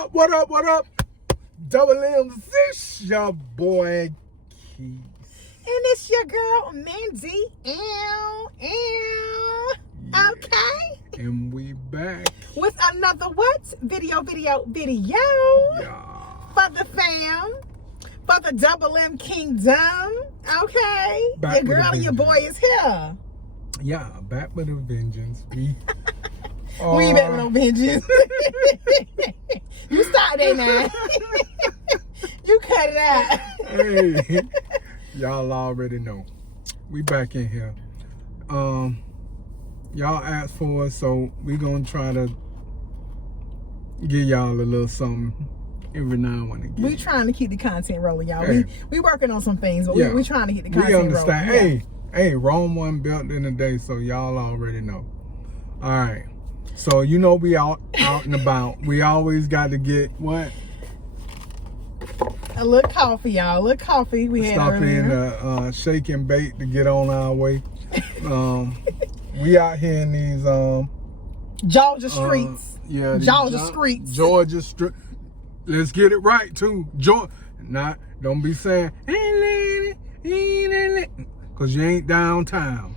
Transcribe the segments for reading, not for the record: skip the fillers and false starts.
up? What up? What up? Double M's, this your boy Keys. And it's your girl, Mandy. Okay. And we back. With another what? Video. Yeah. For the fam. For the DoubleMKingdom. Okay. Back your with girl a and your boy is here. Yeah, back with a vengeance. We ain't back with no vengeance. You start that now. You cut it out. Hey, y'all already know. We back in here. Y'all asked for us, so we gonna try to give y'all a little something every now and again. We trying to keep the content rolling, y'all. Hey. We working on some things, but Yeah. we trying to keep the content We understand. rolling. Hey, Rome wasn't built in a day, so y'all already know. All right. So you know we out and about. We always got to get what? A little coffee, y'all. A little coffee we had Stop earlier. in the shake and bake to get on our way. We out here in these Georgia streets. Yeah, these Georgia streets. Georgia street. Let's get it right too. Don't be saying, hey lady, cause you ain't downtown.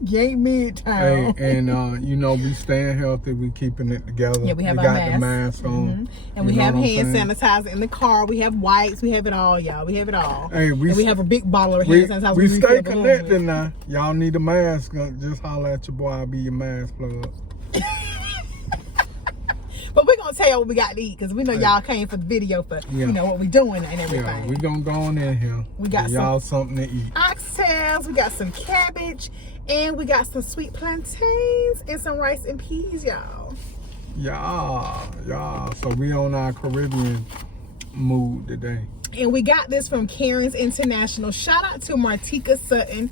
You ain't midtown. Hey, and you know, we staying healthy, we keeping it together. Yeah, we have our got the mask. mask on. And we have hand sanitizer in the car. We have wipes. We have it all, y'all. We have it all. Hey, we have a big bottle of we hand sanitizer. we stay refill the room connected with. now. Y'all need a mask. Just holler at your boy. I'll be your mask plug. But we're going to tell you what we got to eat because we know y'all came for the video for, you know, what we doing and everything. Yeah, we gonna go on in here. We got y'all something to eat. Oxtails. We got some cabbage. And we got some sweet plantains and some rice and peas, y'all. Yeah. So we on our Caribbean mood today. And we got this from Conyers International. Shout out to Martika Sutton.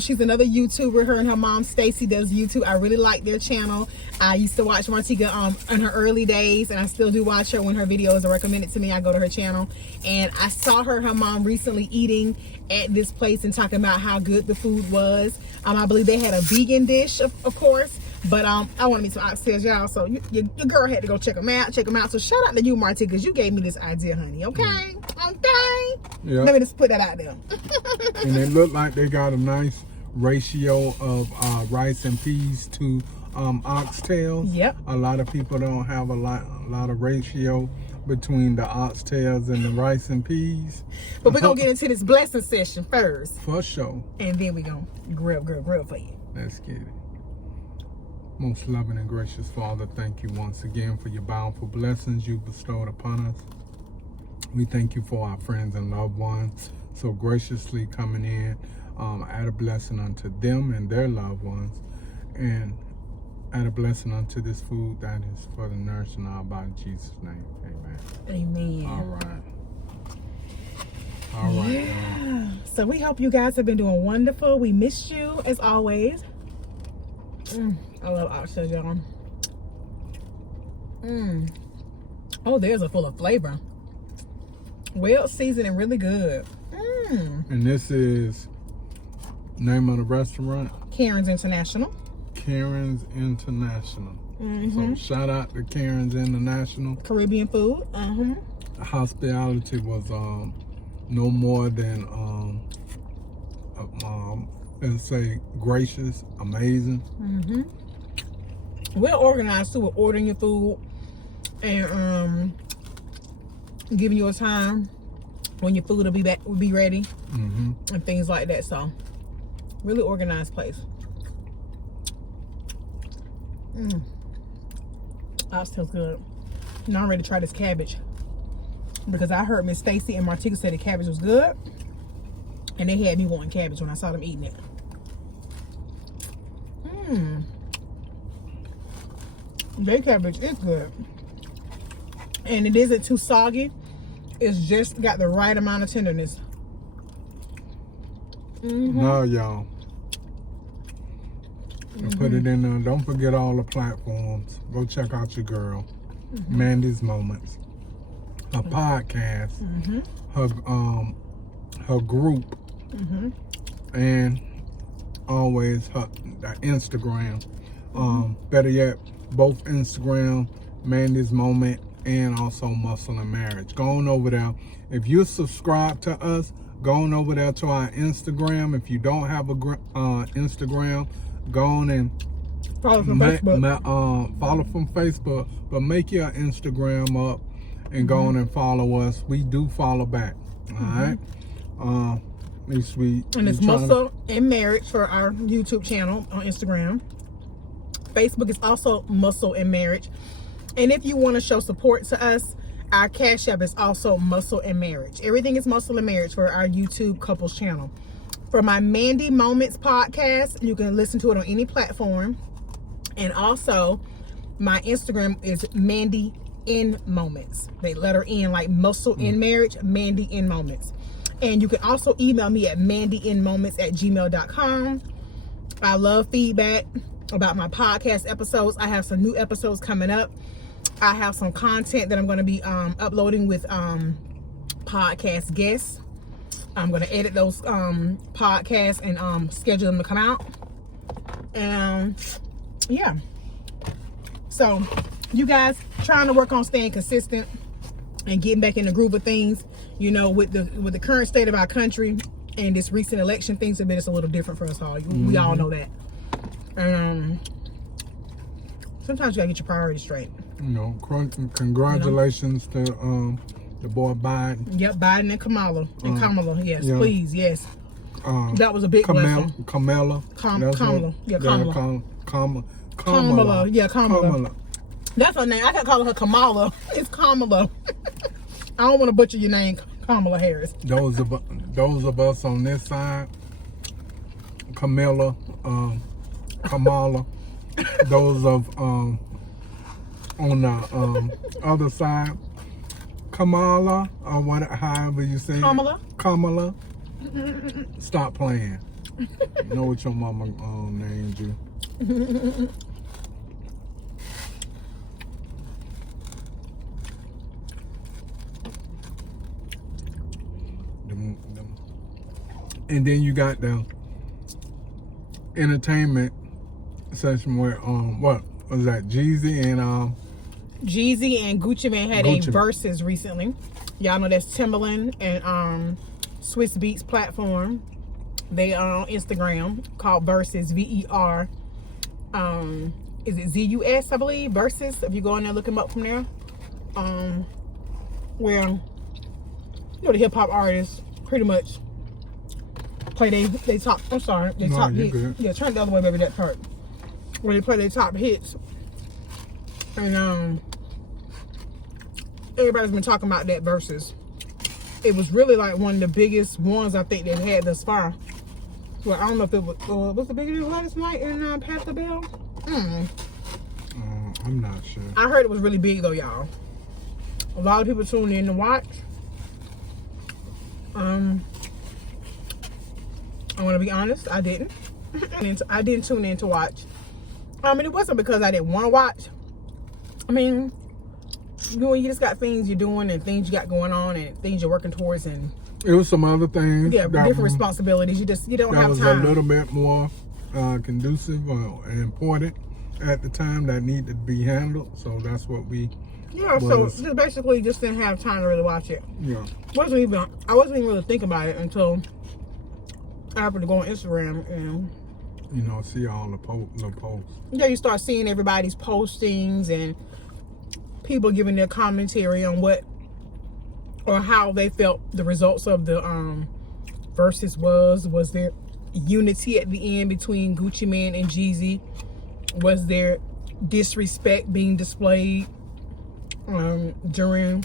She's another YouTuber. Her and her mom Stacy does YouTube. I really like their channel. I used to watch Martika in her early days, and I still do watch her when her videos are recommended to me. I go to her channel, and I saw her mom recently eating at this place and talking about how good the food was. I believe they had a vegan dish, of course. But I want to meet some oxtails, y'all. So your girl had to go check them out. So shout out to you, Marty, because you gave me this idea, honey. Okay? Okay? Yeah. Let me just put that out there. And it looked like they got a nice ratio of rice and peas to oxtails. Yep. A lot of people don't have a lot of ratio between the oxtails and the rice and peas. But we're going to get into this blessing session first. For sure. And then we're going to grill for you. Let's get it. Most loving and gracious Father, thank you once again for your bountiful blessings you bestowed upon us. We thank you for our friends and loved ones so graciously coming in, add a blessing unto them and their loved ones, and add a blessing unto this food that is for the nourishing of our body. In Jesus' name, amen. Amen. All right. Yeah. So we hope you guys have been doing wonderful. We missed you as always. I love oxtails, y'all. Oh, theirs are full of flavor. Well seasoned and really good. And this is name of the restaurant? Conyers International. Conyers International. So shout out to Conyers International. Caribbean food. Hospitality was no more than let's say gracious, amazing. We're organized too with ordering your food and giving you a time when your food will be ready and things like that. So really organized place. Oxtails good. Now I'm ready to try this cabbage because I heard Miss Stacy and Martika say the cabbage was good, and they had me wanting cabbage when I saw them eating it. Their cabbage is good, and it isn't too soggy. It's just got the right amount of tenderness. Now y'all, put it in there. Don't forget all the platforms. Go check out your girl, Mandy's Moments, her podcast, her group, and always her Instagram. Better yet, both Instagram, Mandy's Moment, and also Muscle and Marriage. Go on over there. If you're subscribed to us, go on over there to our Instagram. If you don't have a Instagram, go on and follow from Facebook. Follow from Facebook, but make your Instagram up and go on and follow us. We do follow back. All right. At least and it's Muscle and Marriage for our YouTube channel on Instagram. Facebook is also Muscle and Marriage. And if you want to show support to us, our Cash App is also Muscle and Marriage. Everything is Muscle and Marriage for our YouTube couples channel. For my Mandy Moments podcast, you can listen to it on any platform. And also, my Instagram is Mandy in Moments. They letter N, like Muscle in Marriage, Mandy in Moments. And you can also email me at mandyinmoments@gmail.com. I love feedback about my podcast episodes. I have some new episodes coming up. I have some content that I'm going to be uploading with podcast guests. I'm going to edit those podcasts and schedule them to come out. And yeah. So you guys trying to work on staying consistent and getting back in the groove of things. You know, with the current state of our country and this recent election, things have been just a little different for us all. We all know that. And sometimes you gotta get your priorities straight. You know, congratulations to the boy Biden. Yep, Biden and Kamala. Yes, yeah. Please, yes. That was a big blessing. Kamala. Kamala. Yeah, Kamala. Kamala. Yeah, Kamala. That's her name. I can't call her Kamala. It's Kamala. I don't want to butcher your name, Kamala Harris. Those of us on this side, Kamala. Those of on the other side, Kamala, or what, however you say Kamala. it. Kamala. Stop playing. You know what your mama named you. And then you got the entertainment section where what was that, Jeezy and Gucci Mane had a Verzuz recently. Y'all know that's Timbaland and Swiss Beats platform. They are on Instagram called Verzuz, VER. Is it ZUS, I believe? Verzuz. If you go in there, look them up from there. Where you know the hip hop artists pretty much play they top. I'm sorry, they top hits. Good. Yeah, turn it the other way, baby. That part where they play their top hits, and everybody's been talking about that Verzuz. It was really like one of the biggest ones I think they've had thus far. Well, I don't know if it was the biggest last night in Path the Bell. I'm not sure. I heard it was really big though, y'all. A lot of people tuned in to watch. I want to be honest, I didn't. I didn't tune in to watch. And it wasn't because I didn't want to watch. I mean, you know, you just got things you're doing and things you got going on and things you're working towards, and it was some other things. Yeah, different responsibilities. You don't have time. That was a little bit more conducive or important at the time that needed to be handled. So that's what we. Yeah, so just basically just didn't have time to really watch it. Yeah. I wasn't even really thinking about it until I happened to go on Instagram and see all the posts. Yeah, you start seeing everybody's postings and people giving their commentary on what or how they felt the results of the Verzuz was. Was there unity at the end between Gucci Mane and Jeezy? Was there disrespect being displayed during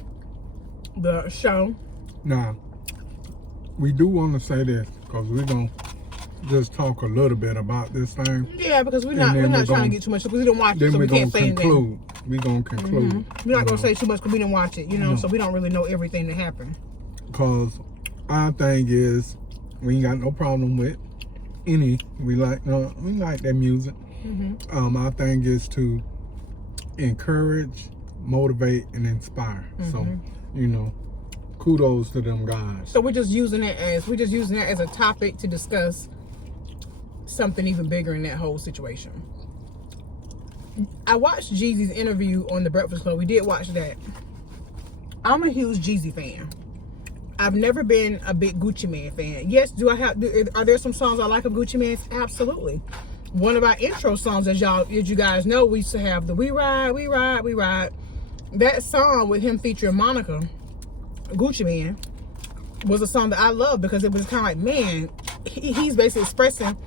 the show? Now, we do want to say this because we're going to just talk a little bit about this thing. Yeah, because we're not trying to get too much because we didn't watch it, so we can't say anything. We're going to conclude. Mm-hmm. We're not going to say too much because we didn't watch it, so we don't really know everything that happened. Because our thing is, we ain't got no problem with any. We like their music. Mm-hmm. Our thing is to encourage, motivate, and inspire. Mm-hmm. So, kudos to them guys. So we're just using it as a topic to discuss something even bigger in that whole situation. I watched Jeezy's interview on The Breakfast Club. We did watch that. I'm a huge Jeezy fan. I've never been a big Gucci Mane fan. Yes, are there some songs I like of Gucci Mane? Absolutely. One of our intro songs, as you guys know, we used to have the We Ride, We Ride, We Ride. That song with him featuring Monica, Gucci Mane, was a song that I love because it was kind of like, man, he's basically expressing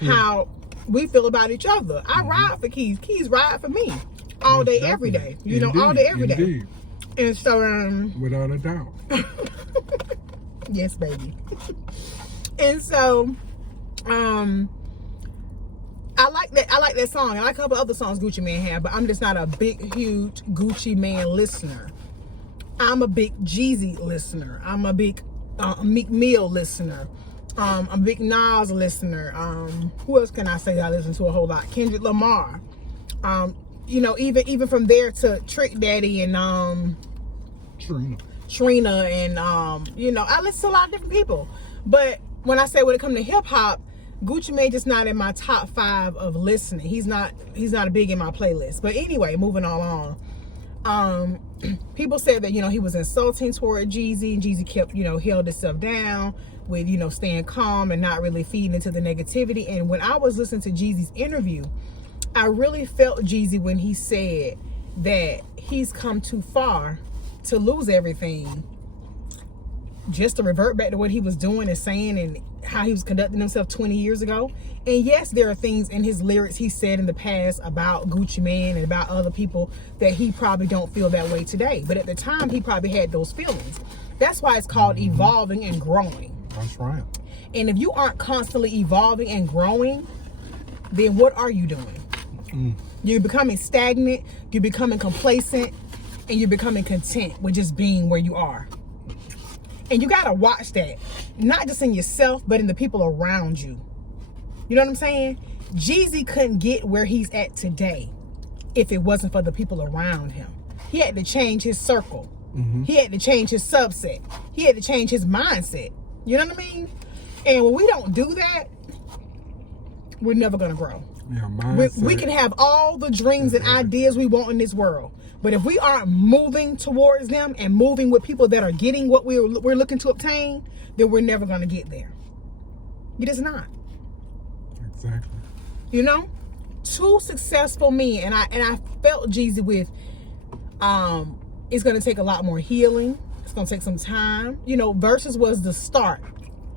how we feel about each other. I ride for Keys. Keys ride for me. All day, every day. You know, all day, every day. And so, without a doubt. Yes, baby. And so, I like that song. I like a couple other songs Gucci Mane had, but I'm just not a big, huge Gucci Mane listener. I'm a big Jeezy listener. I'm a big Meek Mill listener. I'm a big Nas listener. Who else can I say I listen to a whole lot? Kendrick Lamar. You know, even from there to Trick Daddy and Trina and you know, I listen to a lot of different people. But when I say when it comes to hip hop, Gucci Mane just not in my top 5 of listening. He's not big in my playlist. But anyway, moving on. People said that, you know, he was insulting toward Jeezy, and Jeezy kept, you know, held himself down with, you know, staying calm and not really feeding into the negativity. And when I was listening to Jeezy's interview, I really felt Jeezy when he said that he's come too far to lose everything just to revert back to what he was doing and saying and how he was conducting himself 20 years ago. And yes, there are things in his lyrics he said in the past about Gucci Mane and about other people that he probably don't feel that way today. But at the time, he probably had those feelings. That's why it's called evolving and growing. That's right. And if you aren't constantly evolving and growing, then what are you doing? You're becoming stagnant, you're becoming complacent, and you're becoming content with just being where you are. And you gotta watch that, not just in yourself, but in the people around you. You know what I'm saying? Jeezy couldn't get where he's at today if it wasn't for the people around him. He had to change his circle. He had to change his subset. He had to change his mindset. You know what I mean? And when we don't do that, we're never gonna grow. Yeah, we can have all the dreams and ideas we want in this world, but if we aren't moving towards them and moving with people that are getting what we're looking to obtain, then we're never going to get there. It is not. Exactly. You know, 2 successful men, and I felt Jeezy with. It's going to take a lot more healing. It's going to take some time. You know, Verzuz was the start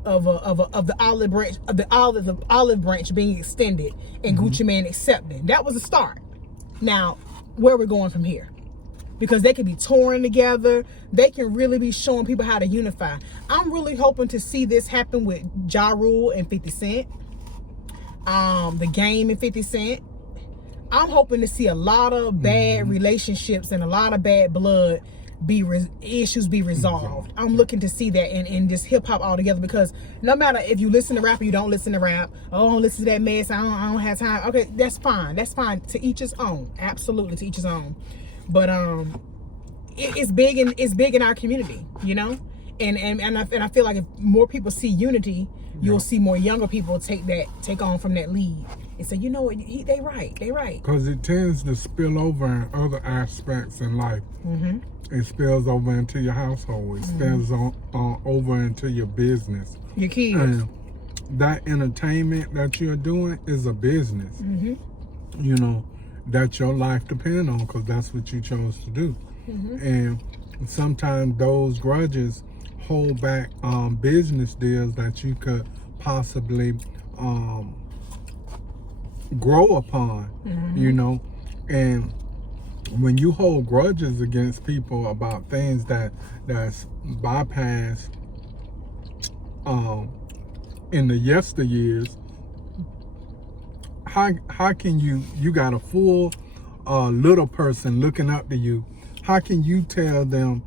of the olive branch being extended and Gucci Mane accepting. That was the start. Now, where we're going from here, because they can be touring together, they can really be showing people how to unify. I'm really hoping to see this happen with Ja Rule and 50 Cent, The Game and 50 Cent. I'm hoping to see a lot of bad relationships and a lot of bad blood issues be resolved. I'm looking to see that in just hip hop altogether, because no matter if you listen to rap or you don't listen to rap, oh, I don't listen to that mess, I don't have time. Okay, that's fine. That's fine. To each his own. Absolutely, to each his own. But it's big in our community, you know. And I feel like if more people see unity, you'll see more younger people take on from that lead and say, you know what, they right. Because it tends to spill over in other aspects in life. It spills over into your household. It spills over into your business. Your kids. And that entertainment that you're doing is a business. You know, that your life depends on, because that's what you chose to do. And sometimes those grudges hold back business deals that you could possibly grow upon, you know. And when you hold grudges against people about things that's bypassed in the yesteryears, how can you got a full little person looking up to you, how can you tell them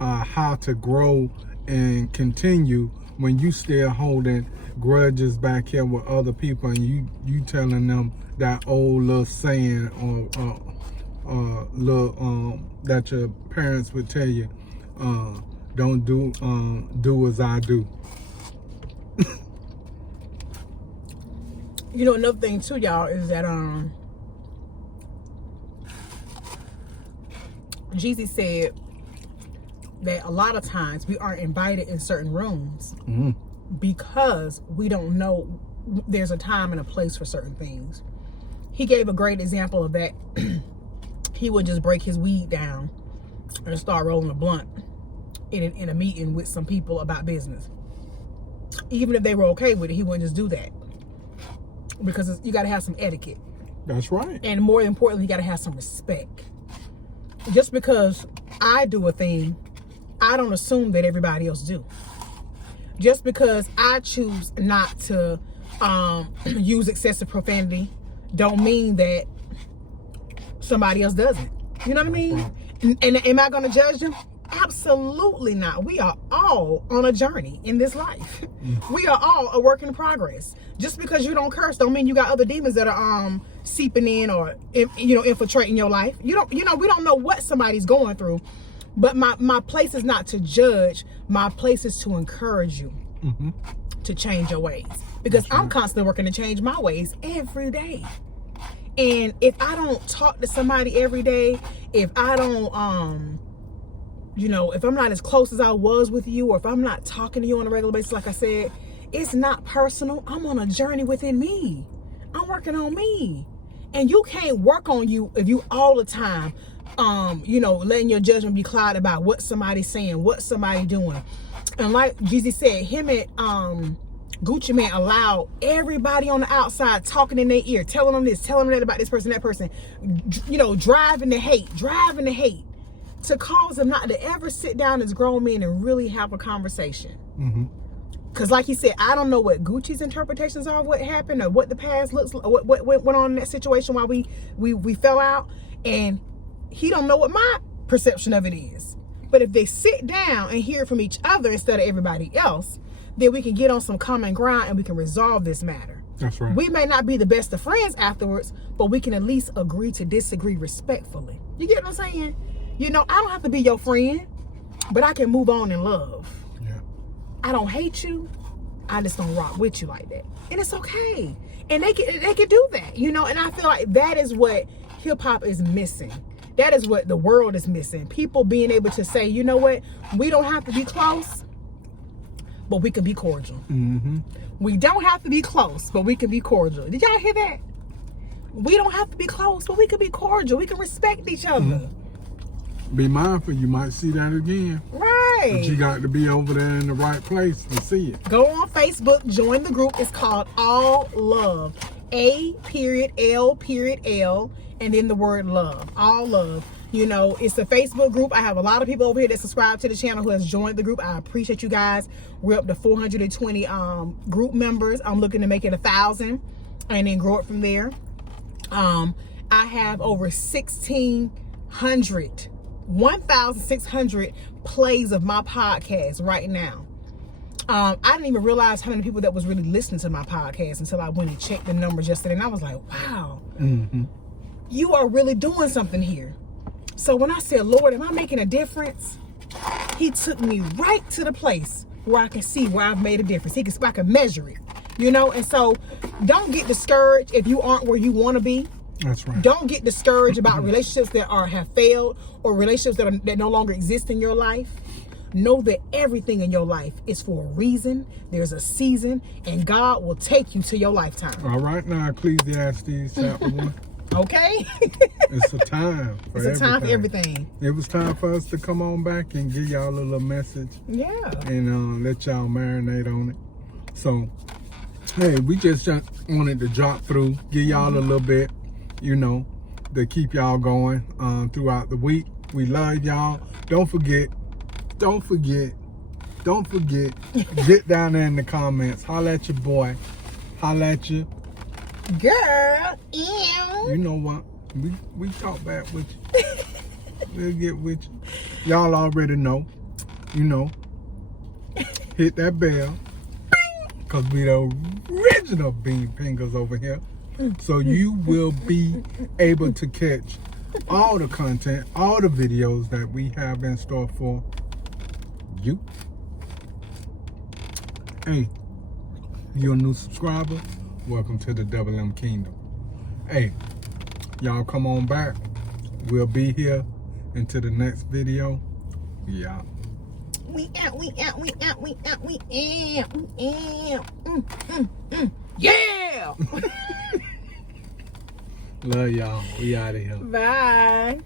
how to grow and continue when you still holding grudges back here with other people, and you telling them that old little saying or little that your parents would tell you, don't do as I do. You know, another thing too, y'all, is that Jeezy said that a lot of times we aren't invited in certain rooms Mm. because we don't know there's a time and a place for certain things. He gave a great example of that. He would just break his weed down and start rolling a blunt in a meeting with some people about business. Even if they were okay with it, he wouldn't just do that. Because you got to have some etiquette. That's right. And more importantly, you got to have some respect. Just because I do a thing, I don't assume that everybody else do. Just because I choose not to use excessive profanity, don't mean that somebody else doesn't. You know what I mean? And am I going to judge them? Absolutely not. We are all on a journey in this life. We are all a work in progress. Just because you don't curse don't mean you got other demons that are seeping in or infiltrating your life. We don't know what somebody's going through. But my place is not to judge. My place is to encourage you to change your ways. Because I'm constantly working to change my ways every day. And if I don't talk to somebody every day, if I don't if I'm not as close as I was with you, or if I'm not talking to you on a regular basis, like I said, it's not personal. I'm on a journey within me. I'm working on me. And you can't work on you if you all the time, letting your judgment be clouded about what somebody's saying, what somebody doing. And like Jeezy said, him and Gucci Mane allowed everybody on the outside talking in their ear, telling them this, telling them that about this person, that person, driving the hate, to cause them not to ever sit down as grown men and really have a conversation. Because like he said, I don't know what Gucci's interpretations are of what happened or what the past looks like, what went on in that situation while we fell out. And he don't know what my perception of it is. But if they sit down and hear from each other instead of everybody else, then we can get on some common ground and we can resolve this matter. That's right. We may not be the best of friends afterwards, but we can at least agree to disagree respectfully. You get what I'm saying? I don't have to be your friend, but I can move on in love. Yeah. I don't hate you. I just don't rock with you like that. And it's okay. And they can do that, and I feel like that is what hip hop is missing. That is what the world is missing. People being able to say, you know what? We don't have to be close, but we can be cordial. We don't have to be close, but we can be cordial. Did y'all hear that? We don't have to be close, but we can be cordial. We can respect each other. Be mindful, you might see that again. Right. But you got to be over there in the right place to see it. Go on Facebook, join the group. It's called All Love. A.L.L. and then the word love. All love. It's a Facebook group. I have a lot of people over here that subscribe to the channel who has joined the group. I appreciate you guys. We're up to 420 group members. I'm looking to make it 1,000 and then grow it from there. I have over 1,600 plays of my podcast right now. I didn't even realize how many people that was really listening to my podcast until I went and checked the numbers yesterday, and I was like, wow, you are really doing something here. So when I said, Lord, am I making a difference? He took me right to the place where I can see where I've made a difference. I can measure it, and so don't get discouraged if you aren't where you want to be. That's right. Don't get discouraged about relationships that have failed or relationships that no longer exist in your life. Know that everything in your life is for a reason. There's a season, and God will take you to your lifetime. All right, now Ecclesiastes chapter 1. Okay? It's a time for everything. It's a time for everything. It was time for us to come on back and give y'all a little message. Yeah. And let y'all marinate on it. So, hey, we just wanted to drop through, give y'all a little bit, to keep y'all going throughout the week. We love y'all. Don't forget, get down there in the comments. Holla at your boy. Holla at you. Girl, ew. You know what? We talk back with you. We'll get with you. Y'all already know. Hit that bell. Because we the original bean pingers over here. So you will be able to catch all the content, all the videos that we have in store for you. Hey, you're a new subscriber, welcome to the DoubleMKingdom. Hey, y'all come on back. We'll be here until the next video. We out. We out. Yeah. Love y'all. We out of here. Bye.